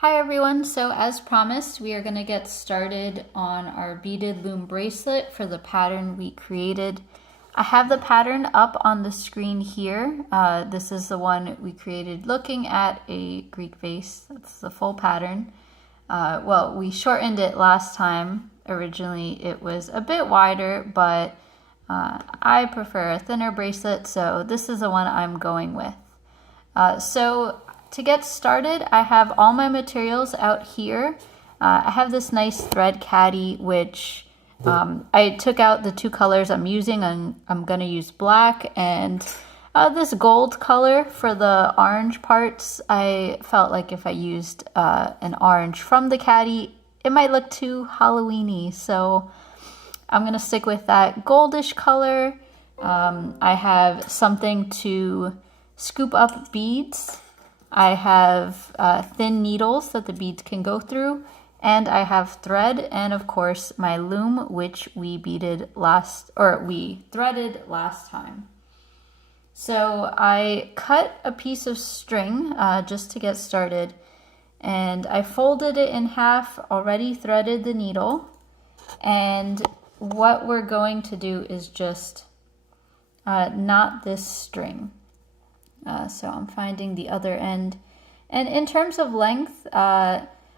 Hi everyone, so as promised, we are going to get started on our beaded loom bracelet for the pattern we created. I have the pattern up on the screen here. This is the one we created looking at a Greek vase. That's the full pattern. Well, we shortened it last time. Originally it was a bit wider, but I prefer a thinner bracelet, so this is the one I'm going with. To get started, I have all my materials out here. I have this nice thread caddy, which I took out the two colors I'm using. I'm going to use black and this gold color for the orange parts. I felt like if I used an orange from the caddy, it might look too Halloween-y, so I'm going to stick with that goldish color. I have something to scoop up beads. I have thin needles that the beads can go through, and I have thread, and of course my loom, which we threaded last time. So I cut a piece of string just to get started, and I folded it in half, already threaded the needle, and what we're going to do is just knot this string. So I'm finding the other end. And in terms of length,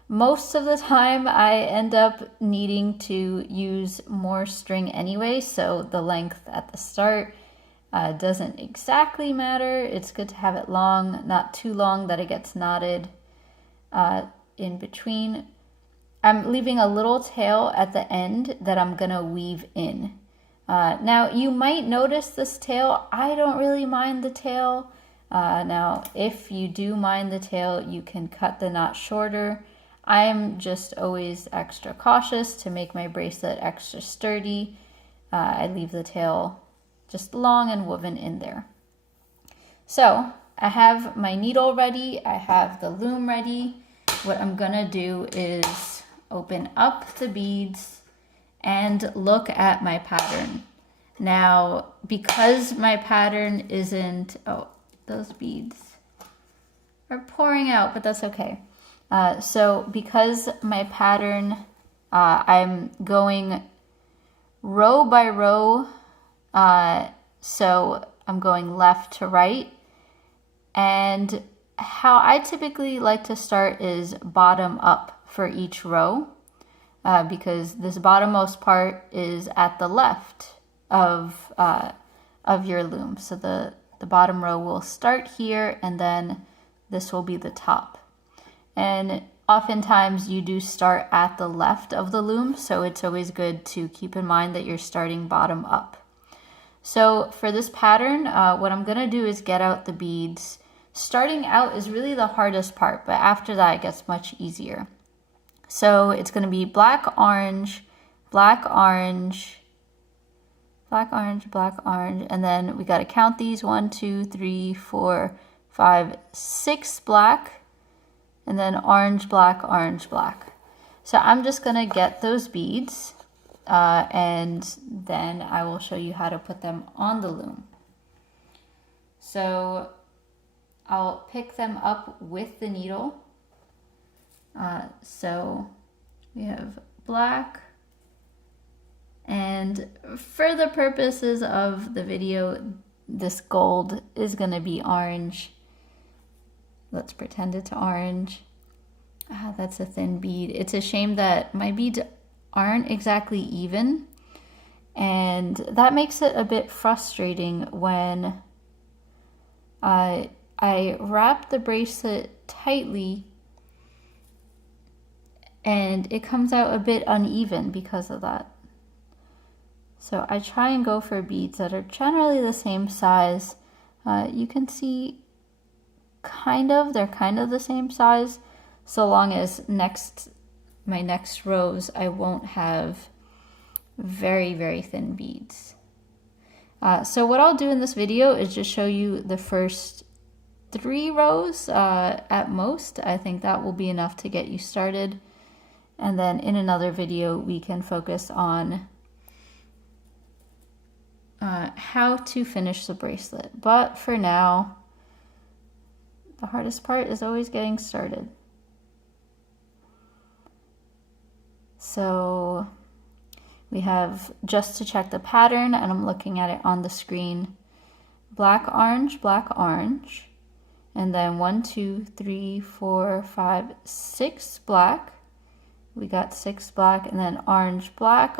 most of the time I end up needing to use more string anyway, so the length at the start doesn't exactly matter. It's good to have it long, not too long that it gets knotted in between. I'm leaving a little tail at the end that I'm gonna weave in. Now you might notice this tail. I don't really mind the tail. Now, if you do mind the tail, you can cut the knot shorter. I'm just always extra cautious to make my bracelet extra sturdy. I leave the tail just long and woven in there. So I have my needle ready. I have the loom ready. What I'm gonna do is open up the beads and look at my pattern. Now, because my pattern isn't, those beads are pouring out, but that's okay. So because my pattern, I'm going row by row, so I'm going left to right. And how I typically like to start is bottom up for each row, because this bottommost part is at the left of your loom. So the bottom row will start here, and then this will be the top. And oftentimes you do start at the left of the loom, so it's always good to keep in mind that you're starting bottom up. So for this pattern, what I'm gonna do is get out the beads. Starting out is really the hardest part, but after that it gets much easier. So it's gonna be black, orange, black, orange, black, orange, black, orange, and then we got to count these 1, 2, 3, 4, 5, 6 black, and then orange, black, orange, black. So I'm just going to get those beads, and then I will show you how to put them on the loom. So I'll pick them up with the needle. So we have black, and for the purposes of the video, this gold is going to be orange. Let's pretend it's orange. That's a thin bead. It's a shame that my beads aren't exactly even, and that makes it a bit frustrating when I wrap the bracelet tightly and it comes out a bit uneven because of that. So I try and go for beads that are generally the same size. You can see they're kind of the same size, so long as my next rows I won't have very, very thin beads. So what I'll do in this video is just show you the first 3 rows at most. I think that will be enough to get you started. And then in another video we can focus on how to finish the bracelet. But for now, the hardest part is always getting started. So we have, just to check the pattern, and I'm looking at it on the screen, black, orange, and then 1, 2, 3, 4, 5, 6 black. We got 6 black, and then orange, black.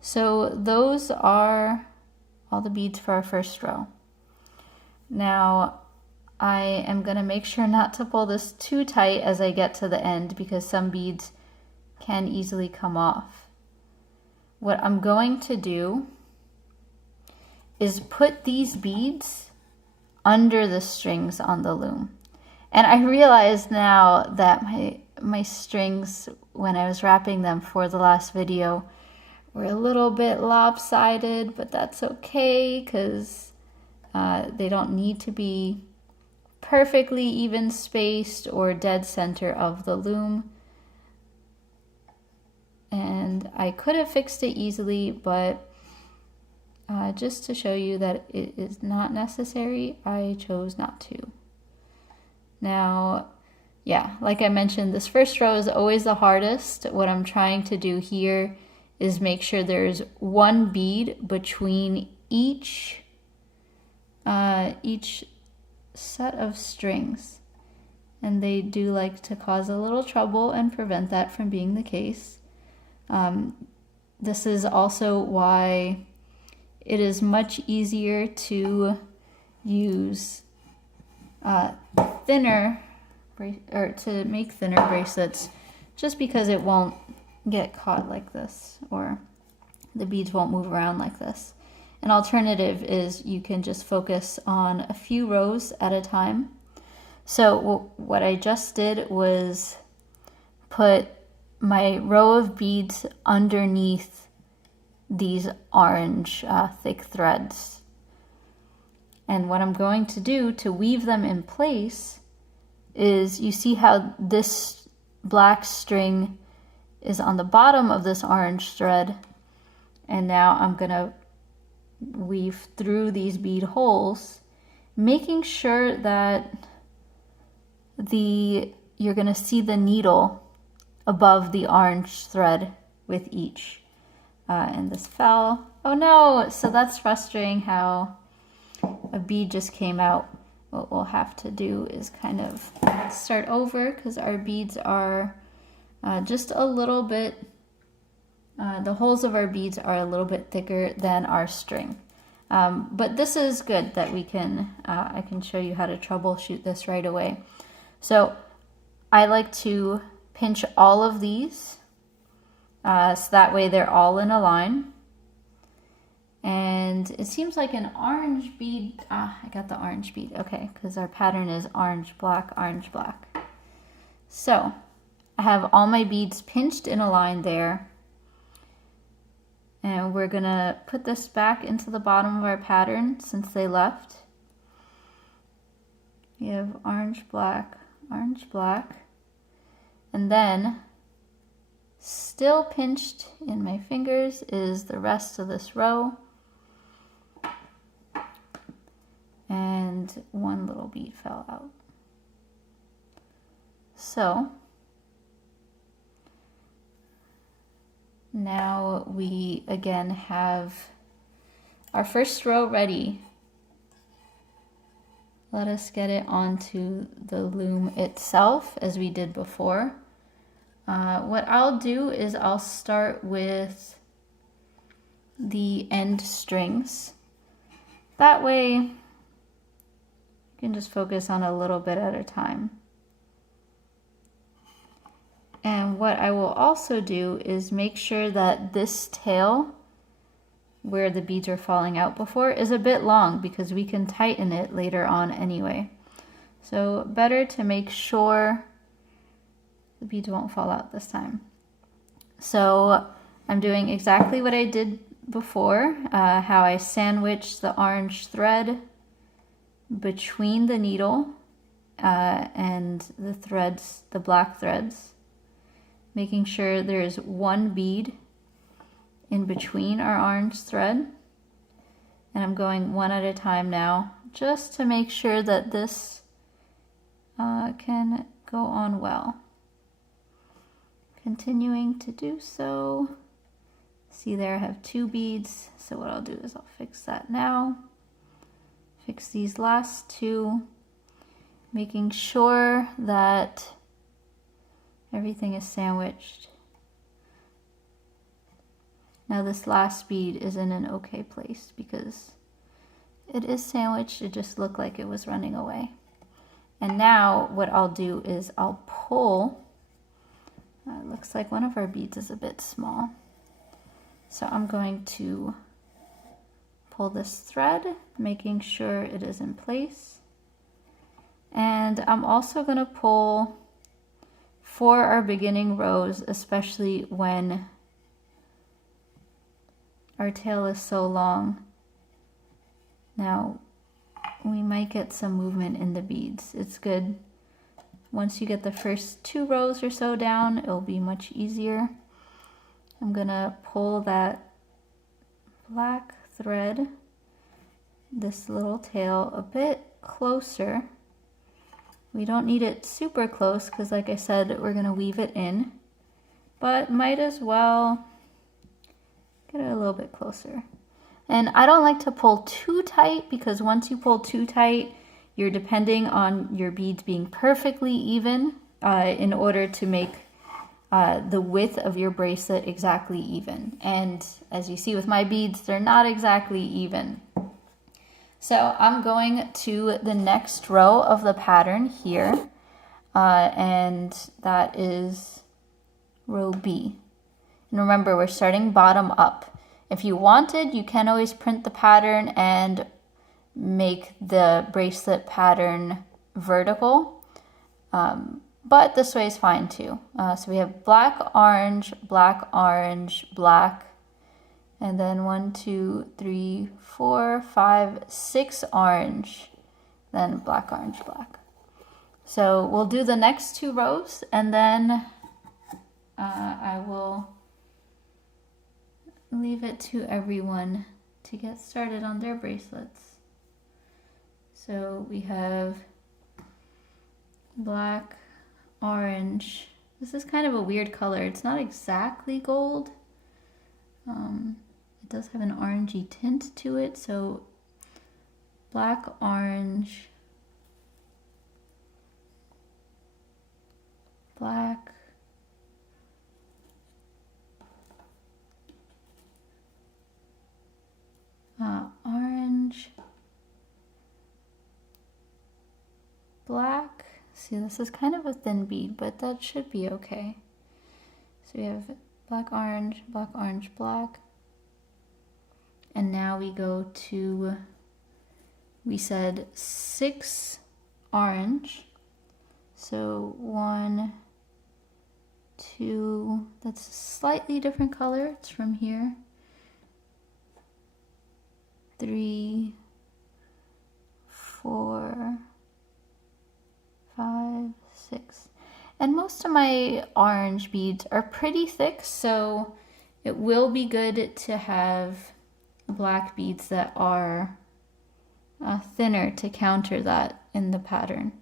So those are all the beads for our first row. Now I am going to make sure not to pull this too tight as I get to the end, because some beads can easily come off. What I'm going to do is put these beads under the strings on the loom. And I realize now that my strings, when I was wrapping them for the last video, were a little bit lopsided, but that's okay, because they don't need to be perfectly even spaced or dead center of the loom. And I could have fixed it easily, but just to show you that it is not necessary, I chose not to. Now, yeah, like I mentioned, this first row is always the hardest. What I'm trying to do here is make sure there's one bead between each set of strings. And they do like to cause a little trouble and prevent that from being the case. This is also why it is much easier to use thinner, or to make thinner bracelets, just because it won't get caught like this, or the beads won't move around like this. An alternative is you can just focus on a few rows at a time. So what I just did was put my row of beads underneath these orange thick threads. And what I'm going to do to weave them in place is, you see how this black string is on the bottom of this orange thread, and now I'm gonna weave through these bead holes, making sure that you're gonna see the needle above the orange thread with each. And this fell. Oh no! So that's frustrating how a bead just came out. What we'll have to do is kind of start over, because our beads are just a little bit, the holes of our beads are a little bit thicker than our string. But this is good that we can, I can show you how to troubleshoot this right away. So I like to pinch all of these, so that way they're all in a line. And it seems like an orange bead, I got the orange bead, okay, because our pattern is orange, black. So I have all my beads pinched in a line there. And we're gonna put this back into the bottom of our pattern since they left. We have orange, black. And then, still pinched in my fingers, is the rest of this row. And one little bead fell out. So now we again have our first row ready. Let us get it onto the loom itself as we did before. What I'll do is I'll start with the end strings. That way you can just focus on a little bit at a time. And what I will also do is make sure that this tail, where the beads are falling out before, is a bit long, because we can tighten it later on anyway. So better to make sure the beads won't fall out this time. So I'm doing exactly what I did before, how I sandwiched the orange thread between the needle and the threads, the black threads, making sure there's one bead in between our orange thread. And I'm going one at a time now, just to make sure that this can go on well. continuing to do so. See there, I have 2 beads, so what I'll do is I'll fix that now. Fix these last 2, making sure that everything is sandwiched. Now this last bead is in an okay place because it is sandwiched, it just looked like it was running away. And now what I'll do is I'll pull, it looks like one of our beads is a bit small. So I'm going to pull this thread, making sure it is in place. And I'm also going to pull for our beginning rows, especially when our tail is so long. Now, we might get some movement in the beads. It's good. Once you get the first 2 rows or so down, it'll be much easier. I'm gonna pull that black thread, this little tail, a bit closer. We don't need it super close because, like I said, we're gonna weave it in, but might as well get it a little bit closer. And I don't like to pull too tight because once you pull too tight, you're depending on your beads being perfectly even in order to make the width of your bracelet exactly even. And as you see with my beads, they're not exactly even. So I'm going to the next row of the pattern here, and that is row B. And remember, we're starting bottom up. If you wanted, you can always print the pattern and make the bracelet pattern vertical, but this way is fine too. So we have black, orange, black, and then 1, 2, 3, 4, 5, 6 orange, then black, orange, black. So we'll do the next 2 rows, and then I will leave it to everyone to get started on their bracelets. So we have black, orange. This is kind of a weird color. It's not exactly gold. It does have an orangey tint to it. So black, orange, black, orange, black. See, this is kind of a thin bead, but that should be okay. So we have black, orange, black. And now we go to, we said 6 orange. So 1, 2, that's a slightly different color. It's from here. 3, 4, 5, 6. And most of my orange beads are pretty thick, so it will be good to have black beads that are thinner to counter that in the pattern.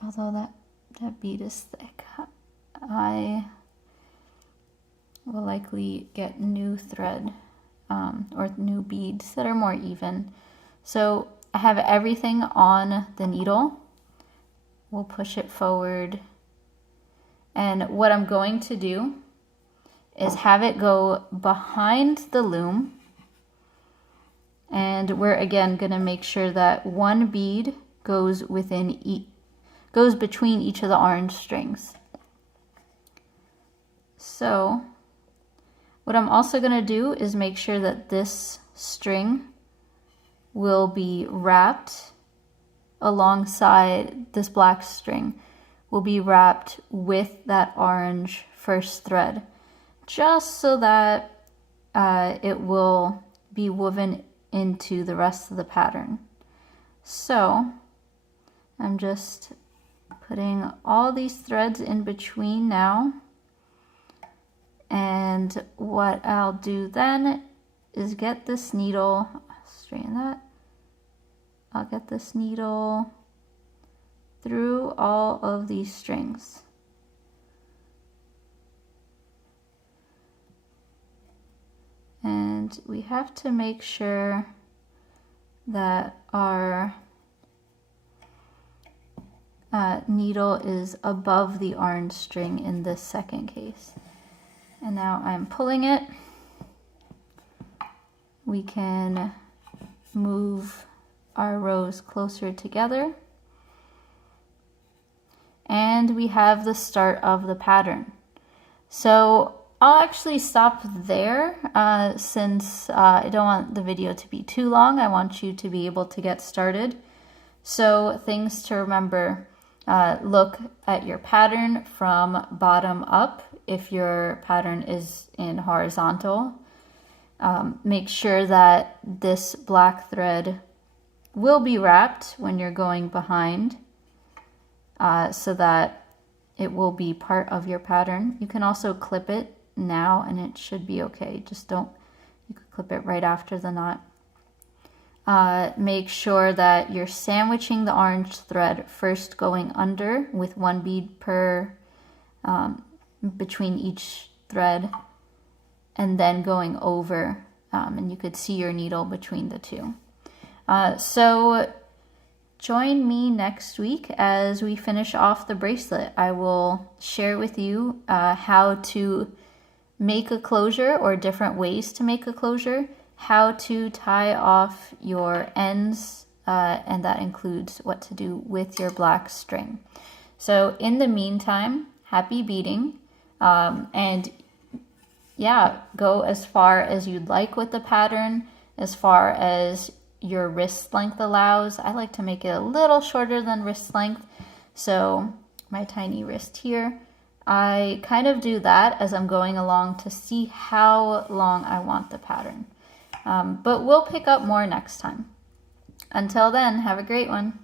Although that bead is thick, I will likely get new thread or new beads that are more even. So I have everything on the needle. We'll push it forward. And what I'm going to do is have it go behind the loom. And we're again going to make sure that one bead goes between each of the orange strings. So what I'm also going to do is make sure that this string will be wrapped alongside this black string, will be wrapped with that orange first thread, just so that it will be woven into the rest of the pattern. So I'm just putting all these threads in between now. And what I'll do then is get this needle, straighten that, I'll get this needle through all of these strings. And we have to make sure that our needle is above the orange string in this second case. And now I'm pulling it. We can move our rows closer together. And we have the start of the pattern. So I'll actually stop there since I don't want the video to be too long. I want you to be able to get started. So things to remember, look at your pattern from bottom up if your pattern is in horizontal. Make sure that this black thread will be wrapped when you're going behind so that it will be part of your pattern. You can also clip it now and it should be okay. Just don't, you could clip it right after the knot. Make sure that you're sandwiching the orange thread, first going under with one bead per between each thread, and then going over, and you could see your needle between the two. So join me next week as we finish off the bracelet. I will share with you how to make a closure, or different ways to make a closure, how to tie off your ends, and that includes what to do with your black string. So in the meantime, happy beading, and yeah, go as far as you'd like with the pattern, as far as your wrist length allows. I like to make it a little shorter than wrist length, so my tiny wrist here. I kind of do that as I'm going along to see how long I want the pattern. But we'll pick up more next time. Until then, have a great one.